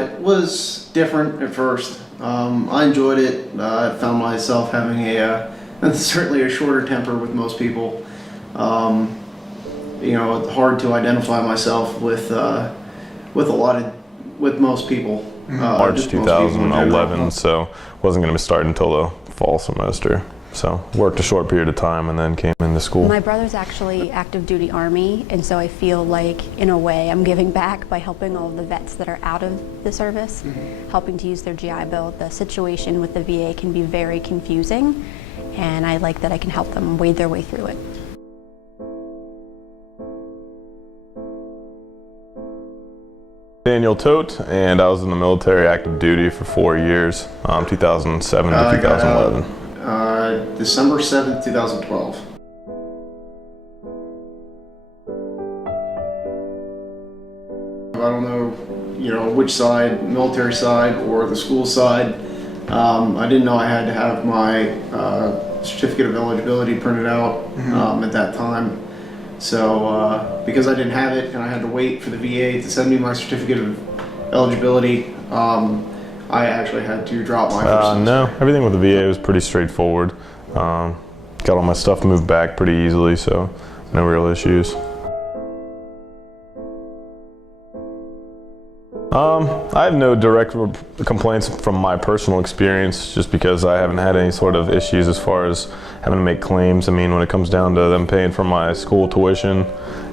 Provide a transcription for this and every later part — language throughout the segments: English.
It was different at first. I enjoyed it. I found myself having certainly a shorter temper with most people. It's hard to identify myself with most people. March 2011, so wasn't going to start until the fall semester. So worked a short period of time and then came into school. My brother's actually active duty Army, and so I feel like in a way I'm giving back by helping all of the vets that are out of the service, helping to use their GI Bill. The situation with the VA can be very confusing, and I like that I can help them wade their way through it. Daniel Tote, and I was in the military active duty for 4 years, 2007 to 2011. December 7th, 2012. I don't know, which side, military side or the school side. I didn't know I had to have my certificate of eligibility printed out at that time. So because I didn't have it and I had to wait for the VA to send me my certificate of eligibility, I actually had to drop my first semester. No, everything with the VA was pretty straightforward. Got all my stuff moved back pretty easily, so no real issues. I have no direct complaints from my personal experience, just because I haven't had any sort of issues as far as having to make claims. I mean, when it comes down to them paying for my school tuition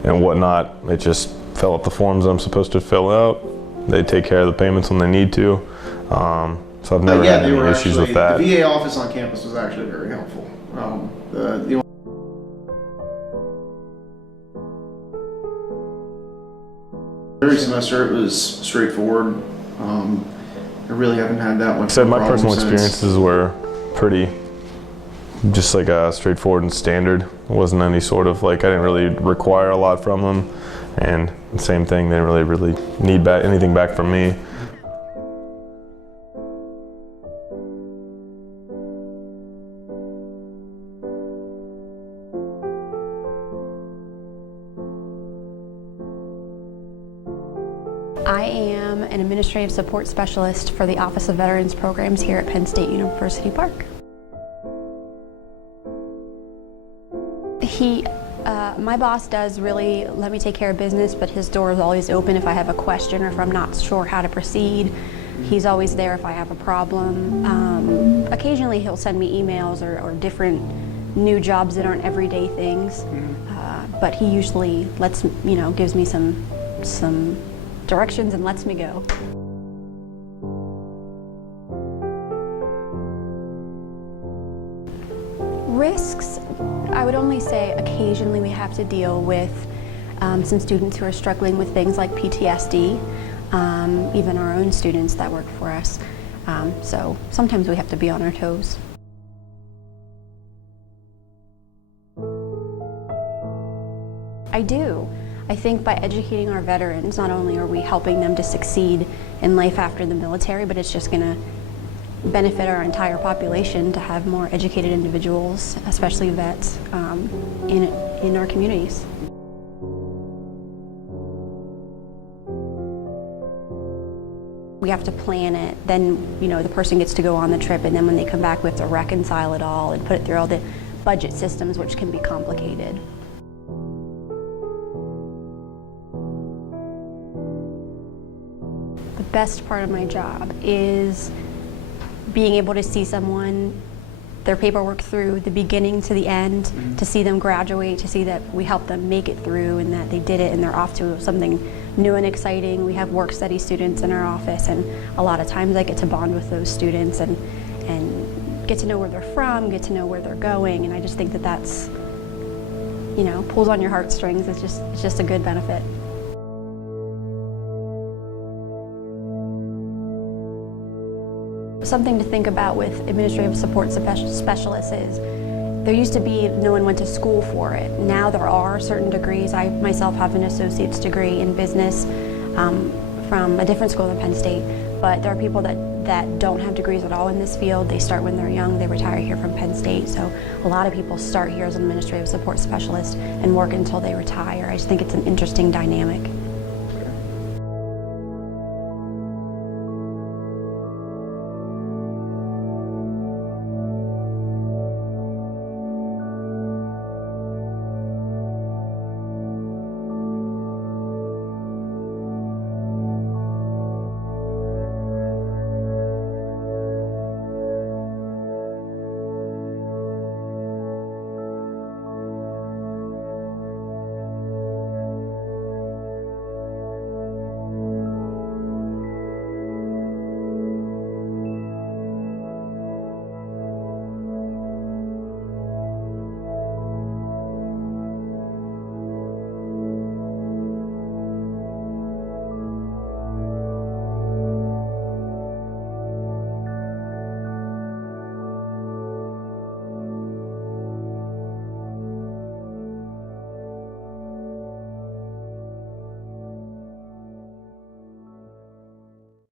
and whatnot, it just fill up the forms I'm supposed to fill out. They take care of the payments when they need to. So I've never had any issues with that. The VA office on campus was actually very helpful. Every semester it was straightforward. I really haven't had that much. My personal experiences were pretty just like straightforward and standard. It wasn't any sort of I didn't really require a lot from them, and the same thing, they didn't really need anything back from me. I am an administrative support specialist for the Office of Veterans Programs here at Penn State University Park. My boss does really let me take care of business, but his door is always open if I have a question or if I'm not sure how to proceed. He's always there if I have a problem. Occasionally he'll send me emails or different new jobs that aren't everyday things, but he usually gives me some directions and lets me go. Risks, I would only say occasionally we have to deal with some students who are struggling with things like PTSD, even our own students that work for us. So sometimes we have to be on our toes. I do. I think by educating our veterans, not only are we helping them to succeed in life after the military, but it's just going to benefit our entire population to have more educated individuals, especially vets, in our communities. We have to plan it, then the person gets to go on the trip, and then when they come back we have to reconcile it all and put it through all the budget systems, which can be complicated. The best part of my job is being able to see someone, their paperwork through the beginning to the end, to see them graduate, to see that we help them make it through and that they did it and they're off to something new and exciting. We have work study students in our office, and a lot of times I get to bond with those students and get to know where they're from, get to know where they're going, and I just think that that's, pulls on your heartstrings. It's just a good benefit. Something to think about with administrative support specialists is there used to be no one went to school for it. Now there are certain degrees. I myself have an associate's degree in business from a different school than Penn State, but there are people that that don't have degrees at all in this field. They start when they're young, they retire here from Penn State. So a lot of people start here as an administrative support specialist and work until they retire. I just think it's an interesting dynamic.